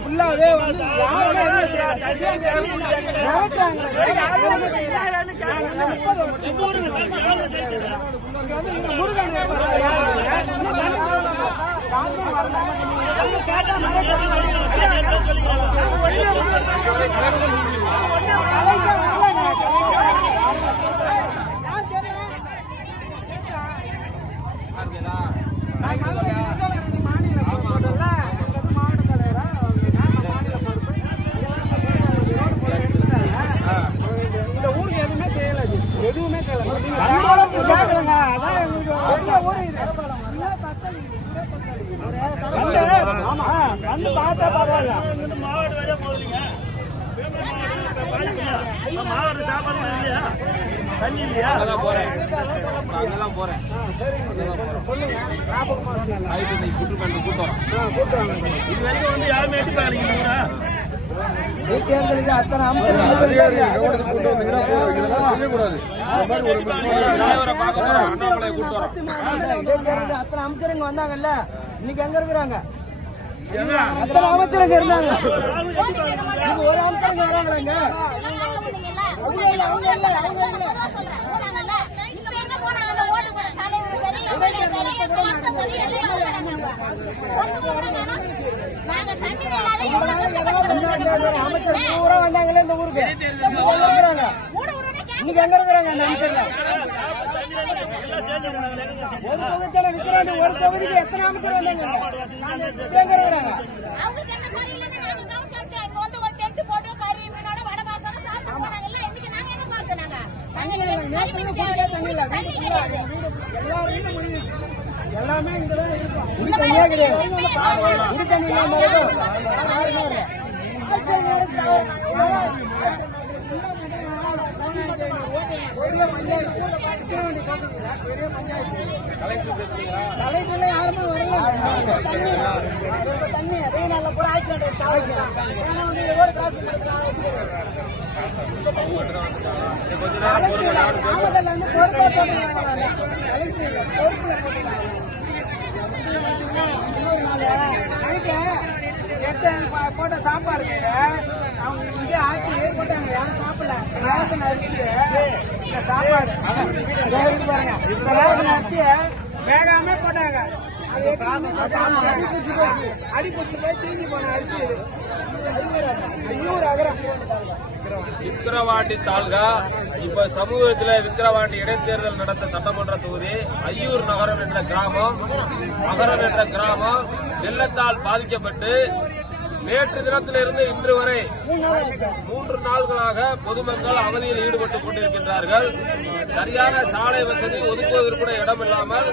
ஃபுல்லாவே வந்து யாருமே முருகன் எதுவுமே மாவட்ட சாப்பாடு இல்லையா தண்ணி இல்லையா அங்கதான் போறேன் சொல்லுங்க இது வரைக்கும் வந்து யாருமே எட்டி பாருங்க தேர்தலுக்கு அத்தனை அத்தனை அமைச்சருங்க வந்தாங்கல்ல, இன்னைக்கு எங்க இருக்கிறாங்க? அத்தனை அமைச்சருங்க இருந்தாங்க, ஒரு அமைச்சருங்க வராங்களாங்க. அமைச்சர் பூரா வந்தாங்களே இந்த ஊருக்கு, இன்னைக்கு எங்க இருக்கிறாங்க அந்த அமைச்சர்? ஒரு தொகுதியில விக்கிறாங்க, ஒரு தொகுதிக்கு எத்தனை அமைச்சர் வந்தாங்க? எங்க இருக்கிறாங்க? எல்லாமே தண்ணியே கிடையாது. இது தண்ணி கலெக்டர்ல யாருமே வரல. தண்ணி அதே நல்ல கூட ஆக்சிடென்ட் எவ்வளவு காசு போட்ட சாப்பாடு அவங்க இங்கே ஆக்கி போட்டாங்க, யாரும் சாப்பிடல. ரேஷன் அரிசி சாப்பாடு பாருங்க, ரேஷன் அரிசி வேகாம போட்டாங்க. அடிப்பிடிச்சு போய் தீங்கி போன அரிசி விக்கிரவாண்டி தாலுகா இப்ப சமூகத்தில் விக்கிரவாண்டி இடைத்தேர்தல் நடந்த சட்டமன்ற தொகுதி ஐயூர் நகரம் என்ற கிராமம் வெள்ளத்தால் பாதிக்கப்பட்டு நேற்று தினத்திலிருந்து இன்று வரை 3 நாட்களாக பொதுமக்கள் அவதியில் ஈடுபட்டுக் கொண்டிருக்கின்றார்கள். சரியான சாலை வசதி ஒதுக்குவதற்கு கூட இடமில்லாமல்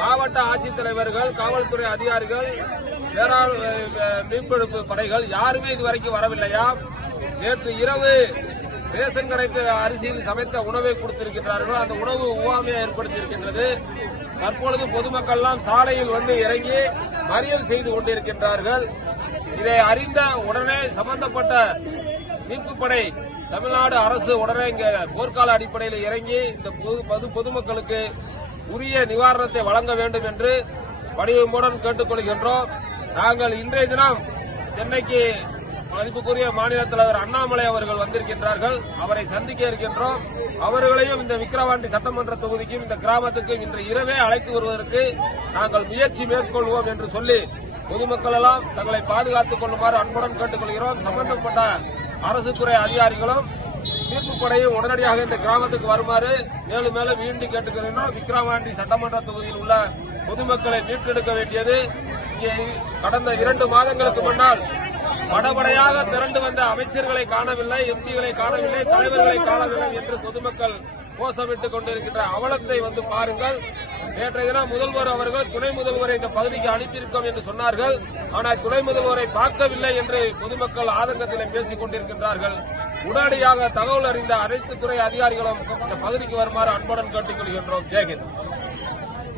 மாவட்ட ஆட்சித்தலைவர்கள், காவல்துறை அதிகாரிகள், மீன்பிடிப்பு படைகள் யாருமே இதுவரைக்கும் வரவில்லையா? நேற்று இரவு ரேஷன் கடைக்கு அரிசியில் சமைத்த உணவை கொடுத்திருக்கின்றார்கள். அந்த உணவு உவாமையை ஏற்படுத்தியிருக்கின்றது. தற்பொழுது பொதுமக்கள் எல்லாம் சாலையில் வந்து இறங்கி மறியல் செய்து கொண்டிருக்கின்றார்கள். இதை அறிந்த உடனே சம்பந்தப்பட்ட மீட்பு படை தமிழ்நாடு அரசு உடனே இங்க போர்க்கால அடிப்படையில் இறங்கி இந்த பொதுமக்களுக்கு உரிய நிவாரணத்தை வழங்க வேண்டும் என்று பணிவுடன் கேட்டுக் கொள்கின்றோம். நாங்கள் இன்றைய தினம் சென்னைக்கு மதிப்புக்குரிய மாநில தலைவர் அண்ணாமலை அவர்கள் வந்திருக்கின்றார்கள். அவரை சந்திக்க இருக்கின்றோம். அவர்களையும் இந்த விக்கிரவாண்டி சட்டமன்ற தொகுதிக்கும் இந்த கிராமத்துக்கும் இன்று இரவே அழைத்து வருவதற்கு நாங்கள் முயற்சி மேற்கொள்வோம் என்று சொல்லி பொதுமக்கள் எல்லாம் தங்களை பாதுகாத்துக் கொள்ளுமாறு அன்புடன் கேட்டுக் கொள்கிறோம். சம்பந்தப்பட்ட அரசு துறை அதிகாரிகளும் மீட்பு படையும் உடனடியாக இந்த கிராமத்துக்கு வருமாறு மேலும் மேலும் மீண்டும் கேட்டுக்கொள்கிறோம். விக்கிரவாண்டி சட்டமன்ற தொகுதியில் உள்ள பொதுமக்களை மீட்டெடுக்க வேண்டியது இங்கே கடந்த 2 மாதங்களுக்கு முன்னால் படபடையாக திரண்டு வந்த அமைச்சர்களை காணவில்லை, எம்பிகளை காணவில்லை, தலைவர்களை காணவில்லை என்று பொதுமக்கள் கோஷமிட்டுக் கொண்டிருக்கின்ற அவலத்தை வந்து பாருங்கள். நேற்றைய தினம் முதல்வர் அவர்கள் துணை முதல்வரை இந்த பகுதிக்கு அனுப்பியிருக்கோம் என்று சொன்னார்கள். ஆனால் துணை முதல்வரை பார்க்கவில்லை என்று பொதுமக்கள் ஆதங்கத்தில் பேசிக் கொண்டிருக்கின்றார்கள். உடனடியாக தகவல் அறிந்த அனைத்து துறை அதிகாரிகளும் இந்த பகுதிக்கு வருமாறு அன்புடன் கேட்டுக் கொள்கின்றோம். ஜெயஹிந்த்.